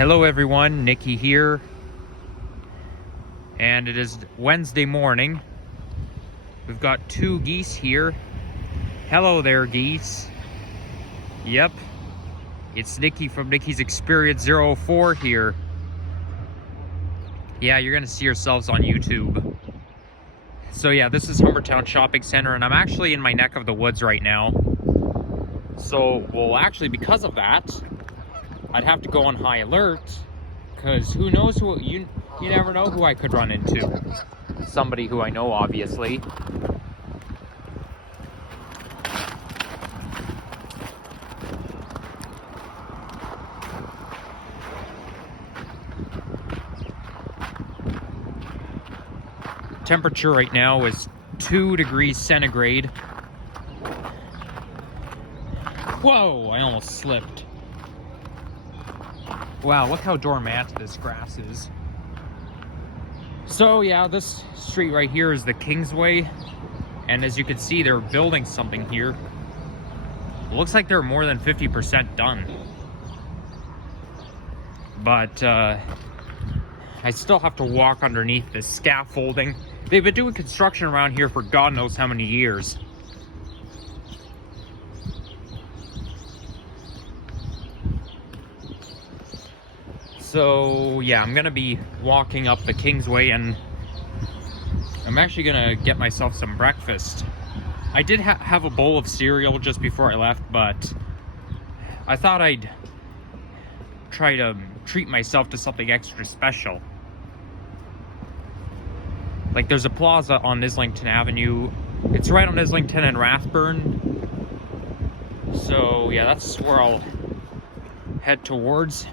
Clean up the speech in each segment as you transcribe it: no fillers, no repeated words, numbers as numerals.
Hello everyone, Nikki here, and it is Wednesday morning. We've got two geese here. Hello there, geese. Yep, it's Nikki from Nikki's Experience 04 here. Yeah, you're gonna see yourselves on YouTube. So yeah, this is Humbertown Shopping Center, and I'm actually in my neck of the woods right now. So, well, actually, because of that, I'd have to go on high alert, because who knows who, you never know who I could run into. Somebody who I know, obviously. Temperature right now is 2 degrees centigrade. Whoa, I almost slipped. Wow, look how dormant this grass is. So yeah, this street right here is the Kingsway, and as you can see, they're building something here. It looks like they're more than 50% done. But I still have to walk underneath this scaffolding. They've been doing construction around here for God knows how many years. So yeah, I'm gonna be walking up the Kingsway, and I'm actually gonna get myself some breakfast. I did have a bowl of cereal just before I left, but I thought I'd try to treat myself to something extra special. Like, there's a plaza on Islington Avenue. It's right on Islington and Rathburn. So yeah, that's where I'll head towards.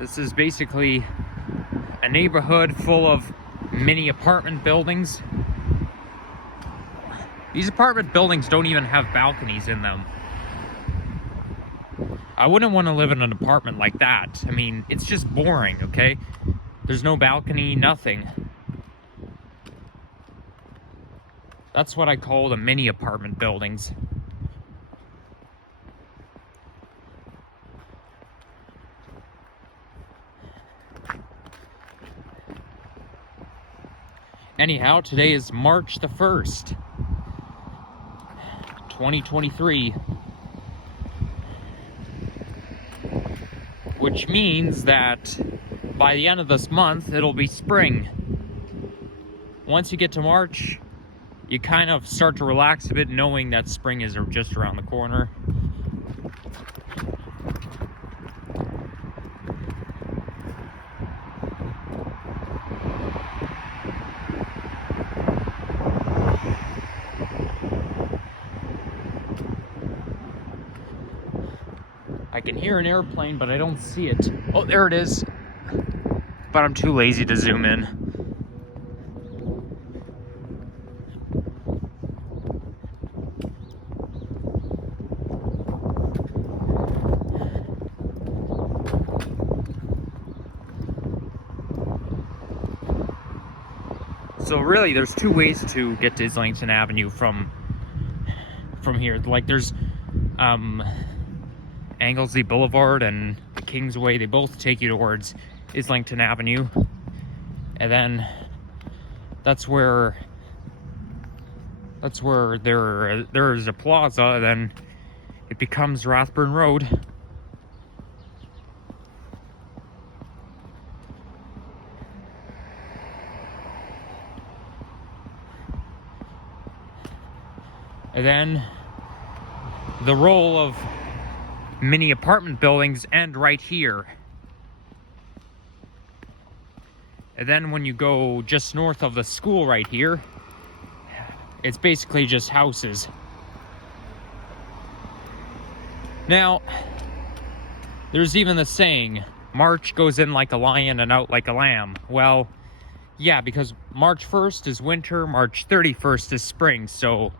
This is basically a neighborhood full of mini apartment buildings. These apartment buildings don't even have balconies in them. I wouldn't want to live in an apartment like that. I mean, it's just boring, okay? There's no balcony, nothing. That's what I call the mini apartment buildings. Anyhow, today is March the 1st, 2023. Which means that by the end of this month, it'll be spring. Once you get to March, you kind of start to relax a bit, knowing that spring is just around the corner. I can hear an airplane, but I don't see it. Oh, there it is. But I'm too lazy to zoom in. So really, there's two ways to get to Islington Avenue from here. Like, there's Anglesey Boulevard and the Kingsway. They both take you towards Islington Avenue, and then that's where there's a plaza, and then it becomes Rathburn Road. And then the roll of mini apartment buildings end right here. And then when you go just north of the school right here, it's basically just houses. Now, there's even the saying, March goes in like a lion and out like a lamb. Well, yeah, because March 1st is winter, March 31st is spring, so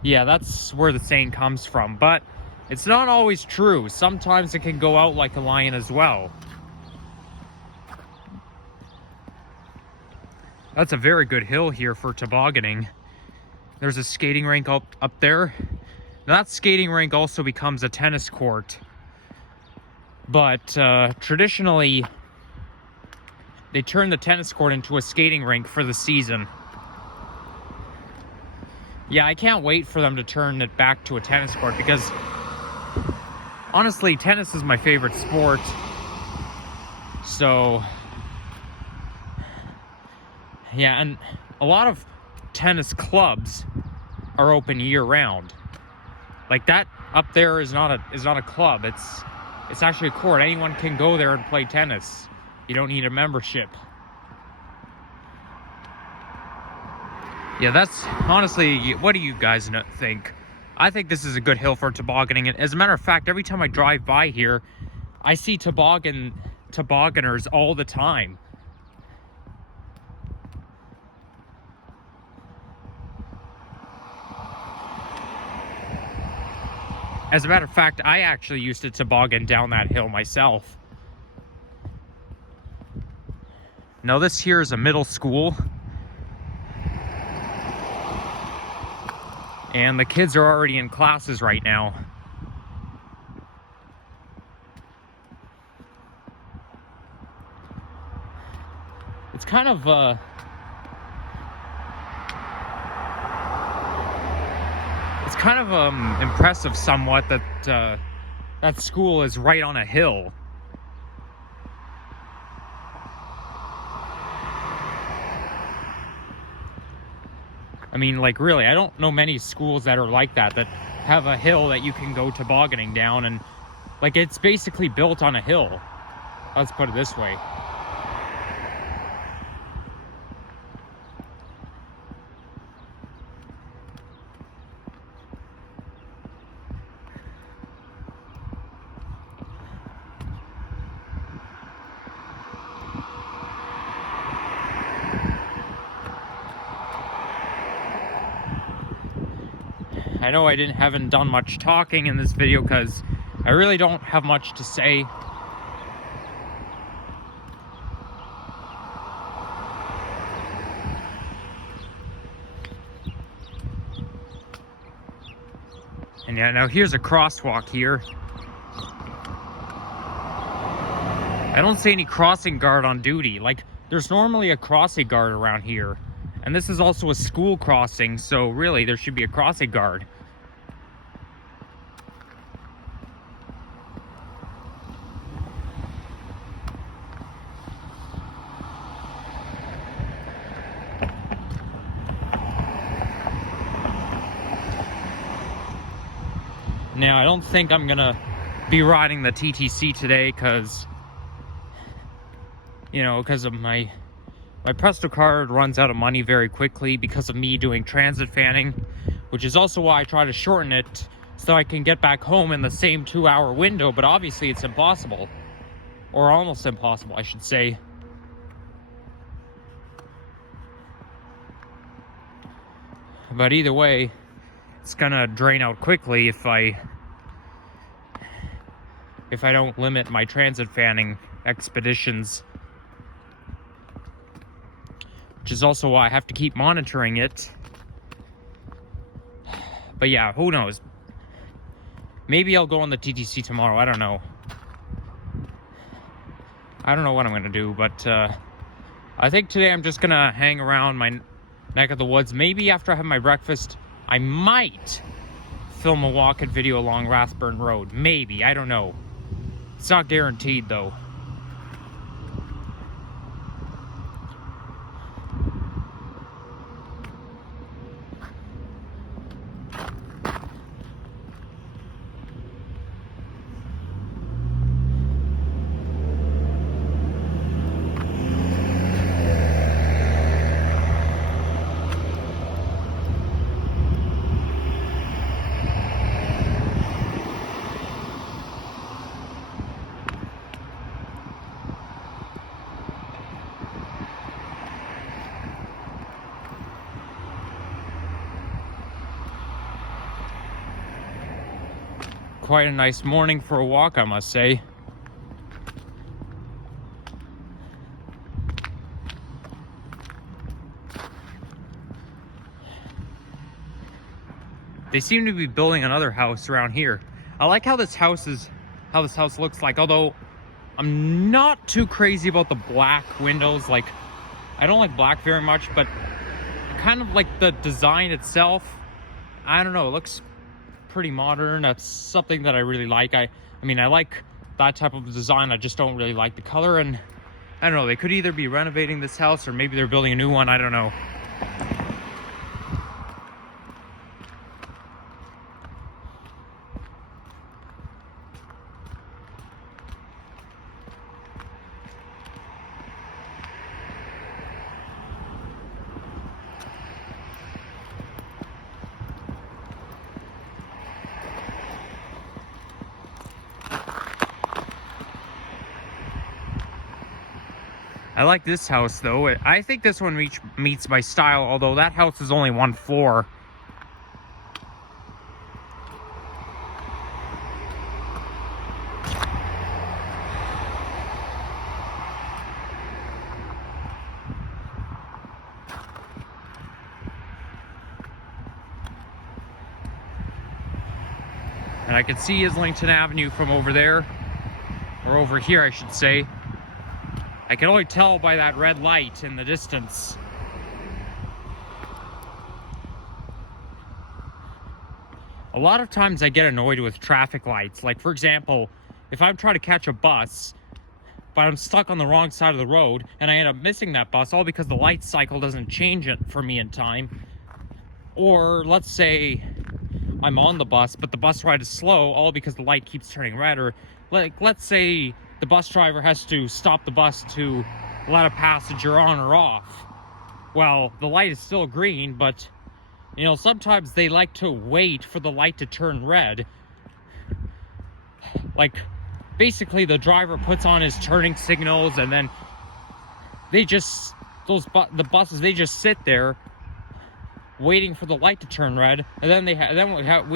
yeah, that's where the saying comes from. But It's not always true. Sometimes it can go out like a lion as well. That's a very good hill here for tobogganing. There's a skating rink up there. That skating rink also becomes a tennis court. But traditionally, they turn the tennis court into a skating rink for the season. Yeah, I can't wait for them to turn it back to a tennis court because honestly, tennis is my favorite sport. So, yeah, and a lot of tennis clubs are open year-round. Like that up there is not a club. It's actually a court. Anyone can go there and play tennis. You don't need a membership. Yeah, that's honestly, what do you guys think? I think this is a good hill for tobogganing. And as a matter of fact, every time I drive by here, I see tobogganers all the time. As a matter of fact, I actually used to toboggan down that hill myself. Now this here is a middle school. And the kids are already in classes right now. It's kind of impressive somewhat that that school is right on a hill. I mean, like, really, I don't know many schools that are like that have a hill that you can go tobogganing down, and like it's basically built on a hill. Let's put it this way. I know I haven't done much talking in this video because I really don't have much to say. And yeah, now here's a crosswalk here. I don't see any crossing guard on duty. Like, there's normally a crossing guard around here. And this is also a school crossing, so really there should be a crossing guard. Now, I don't think I'm gonna be riding the TTC today because, you know, because of my Presto card runs out of money very quickly because of me doing transit fanning, which is also why I try to shorten it so I can get back home in the same 2-hour window, but obviously it's impossible. Or almost impossible, I should say. But either way, it's gonna drain out quickly if I don't limit my transit fanning expeditions. Which is also why I have to keep monitoring it. But yeah, who knows? Maybe I'll go on the TTC tomorrow, I don't know. I don't know what I'm gonna do, but I think today I'm just gonna hang around my neck of the woods. Maybe after I have my breakfast, I might film a walk-in video along Rathburn Road. Maybe, I don't know. It's not guaranteed though. quite a nice morning for a walk, I must say. They seem to be building another house around here. I like how this house looks like, although I'm not too crazy about the black windows. Like, I don't like black very much, but kind of like the design itself, I don't know, it looks pretty modern. That's something that I really like. I mean, I like that type of design. I just don't really like the color, and I don't know, they could either be renovating this house or maybe they're building a new one. I don't know. I like this house though. I think this one meets my style, although that house is only 1 floor. And I can see Islington Avenue from over there, or over here I should say. I can only tell by that red light in the distance. A lot of times I get annoyed with traffic lights. Like, for example, if I'm trying to catch a bus, but I'm stuck on the wrong side of the road, and I end up missing that bus, all because the light cycle doesn't change it for me in time. Or, let's say I'm on the bus, but the bus ride is slow, all because the light keeps turning red. Or, like, let's say the bus driver has to stop the bus to let a passenger on or off. Well, the light is still green, but, you know, sometimes they like to wait for the light to turn red. Like, basically the driver puts on his turning signals, and then they just, the buses, they just sit there waiting for the light to turn red, and then we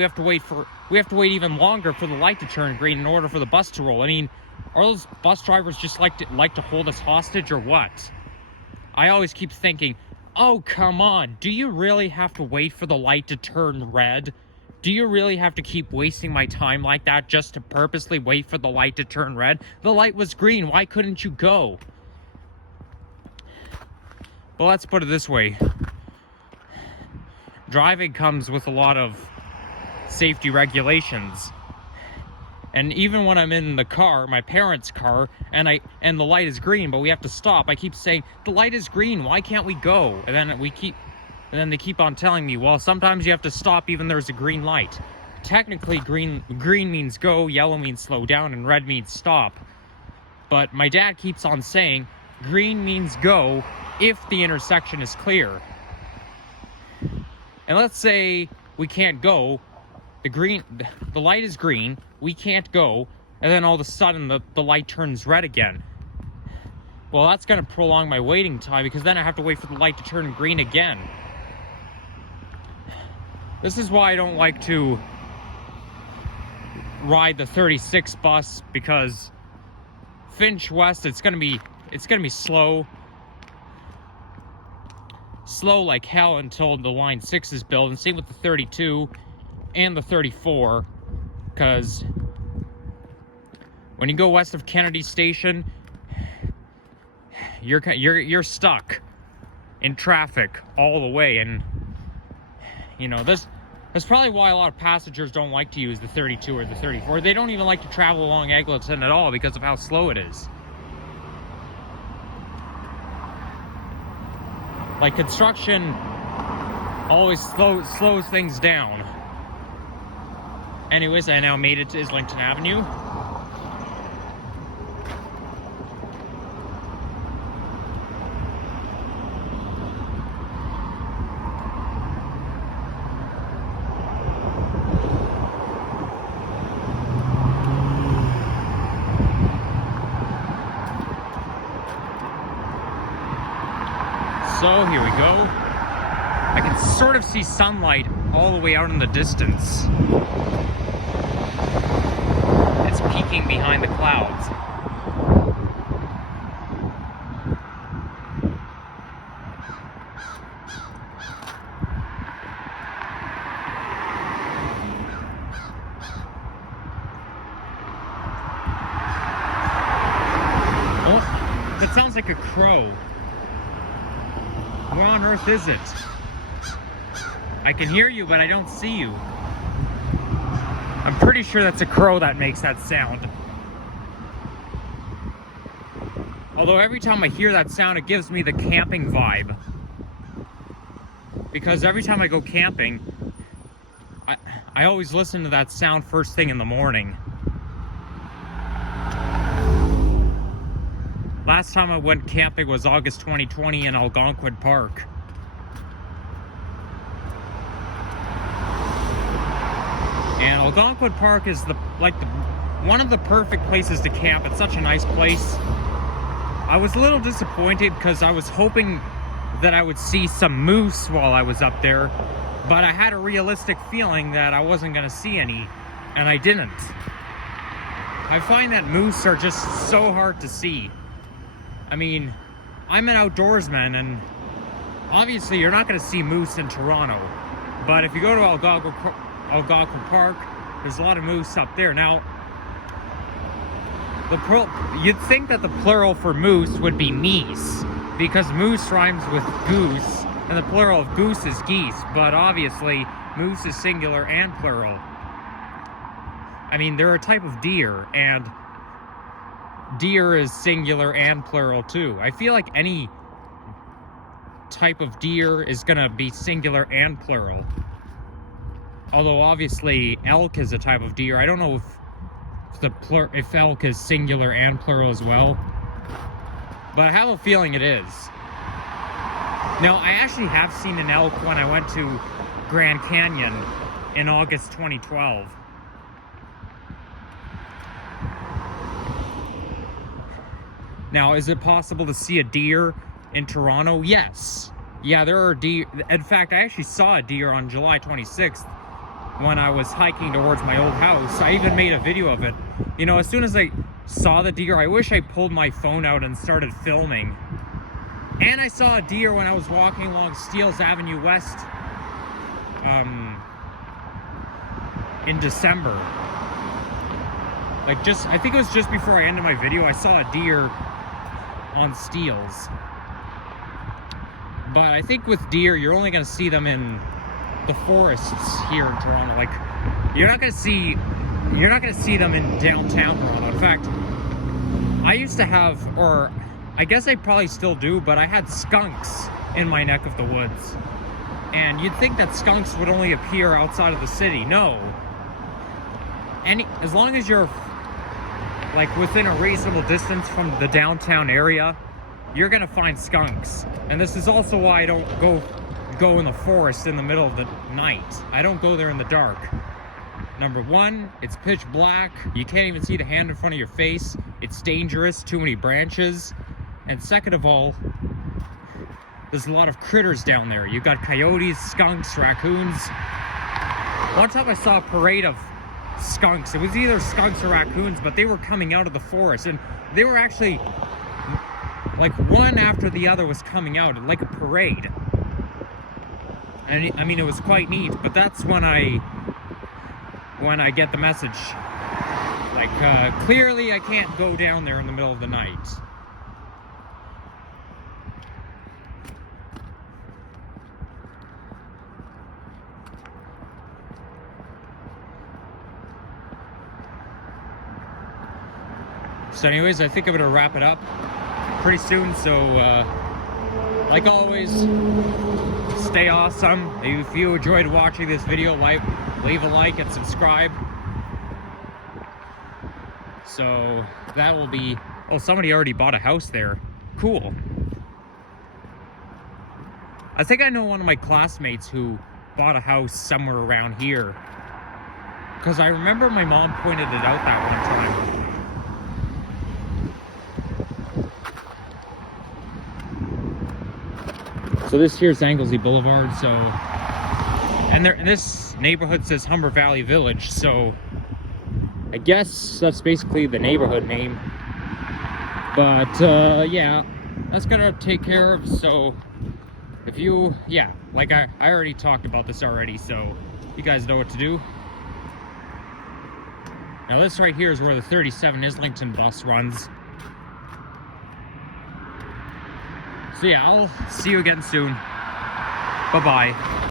have to wait even longer for the light to turn green in order for the bus to roll. I mean, are those bus drivers just like to hold us hostage or what? I always keep thinking, oh, come on, do you really have to wait for the light to turn red? Do you really have to keep wasting my time like that just to purposely wait for the light to turn red? The light was green, why couldn't you go? Well, let's put it this way. Driving comes with a lot of safety regulations. And even when I'm in the car, my parents' car, and the light is green, but we have to stop, I keep saying, the light is green, why can't we go? And then they keep on telling me, well, sometimes you have to stop even there's a green light. Technically, green means go, yellow means slow down, and red means stop. But my dad keeps on saying, green means go if the intersection is clear. And let's say we can't go, the light is green, we can't go, and then all of a sudden the light turns red again. Well, that's going to prolong my waiting time, because then I have to wait for the light to turn green again. This is why I don't like to ride the 36 bus, because Finch West, it's going to be slow like hell until the line 6 is built, and same with the 32 and the 34, because when you go west of Kennedy Station, you're stuck in traffic all the way. And you know, that's probably why a lot of passengers don't like to use the 32 or the 34. They don't even like to travel along Eglinton at all because of how slow it is. Like, construction always slows things down. Anyways, I now made it to Islington Avenue. So here we go. I can sort of see sunlight all the way out in the distance. peeking behind the clouds. Oh, that sounds like a crow. Where on earth is it? I can hear you, but I don't see you. I'm pretty sure that's a crow that makes that sound. Although every time I hear that sound, it gives me the camping vibe. Because every time I go camping, I always listen to that sound first thing in the morning. Last time I went camping was August 2020 in Algonquin Park. And Algonquin Park is one of the perfect places to camp. It's such a nice place. I was a little disappointed because I was hoping that I would see some moose while I was up there, but I had a realistic feeling that I wasn't going to see any, and I didn't. I find that moose are just so hard to see. I mean, I'm an outdoorsman, and obviously you're not going to see moose in Toronto, but if you go to Algonquin Park, there's a lot of moose up there. Now, you'd think that the plural for moose would be meese, because moose rhymes with goose, and the plural of goose is geese, but obviously moose is singular and plural. I mean, they're a type of deer, and deer is singular and plural too. I feel like any type of deer is gonna be singular and plural. Although obviously elk is a type of deer. I don't know if elk is singular and plural as well, but I have a feeling it is. Now, I actually have seen an elk when I went to Grand Canyon in August 2012. Now, is it possible to see a deer in Toronto? Yes. Yeah, there are deer. In fact, I actually saw a deer on July 26th when I was hiking towards my old house. I even made a video of it. You know, as soon as I saw the deer, I wish I pulled my phone out and started filming. And I saw a deer when I was walking along Steeles Avenue West in December. I think it was just before I ended my video, I saw a deer on Steeles. But I think with deer, you're only going to see them in the forests here in Toronto. Like, you're not going to see them in downtown Toronto. In fact, I used to have, or I guess I probably still do, but I had skunks in my neck of the woods. And you'd think that skunks would only appear outside of the city. No. As long as you're like within a reasonable distance from the downtown area, you're gonna find skunks. And this is also why I don't go in the forest in the middle of the night. I don't go there in the dark. Number one, it's pitch black. You can't even see the hand in front of your face. It's dangerous, too many branches. And second of all, there's a lot of critters down there. You've got coyotes, skunks, raccoons. One time I saw a parade of skunks. It was either skunks or raccoons, but they were coming out of the forest, and they were actually like one after the other was coming out like a parade. And I mean, it was quite neat. But that's when I get the message, like clearly I can't go down there in the middle of the night. So anyways, I think I'm gonna wrap it up pretty soon. So like always, stay awesome. If you enjoyed watching this video, leave a like and subscribe. So that will be, oh, somebody already bought a house there. Cool. I think I know one of my classmates who bought a house somewhere around here, because I remember my mom pointed it out that one time. So this here's Anglesey Boulevard. So, and this neighborhood says Humber Valley Village. So I guess that's basically the neighborhood name. But yeah, that's gonna take care of. So if you, yeah, like I already talked about this already, so you guys know what to do. Now this right here is where the 37 Islington bus runs. So yeah, I'll see you again soon. Bye-bye.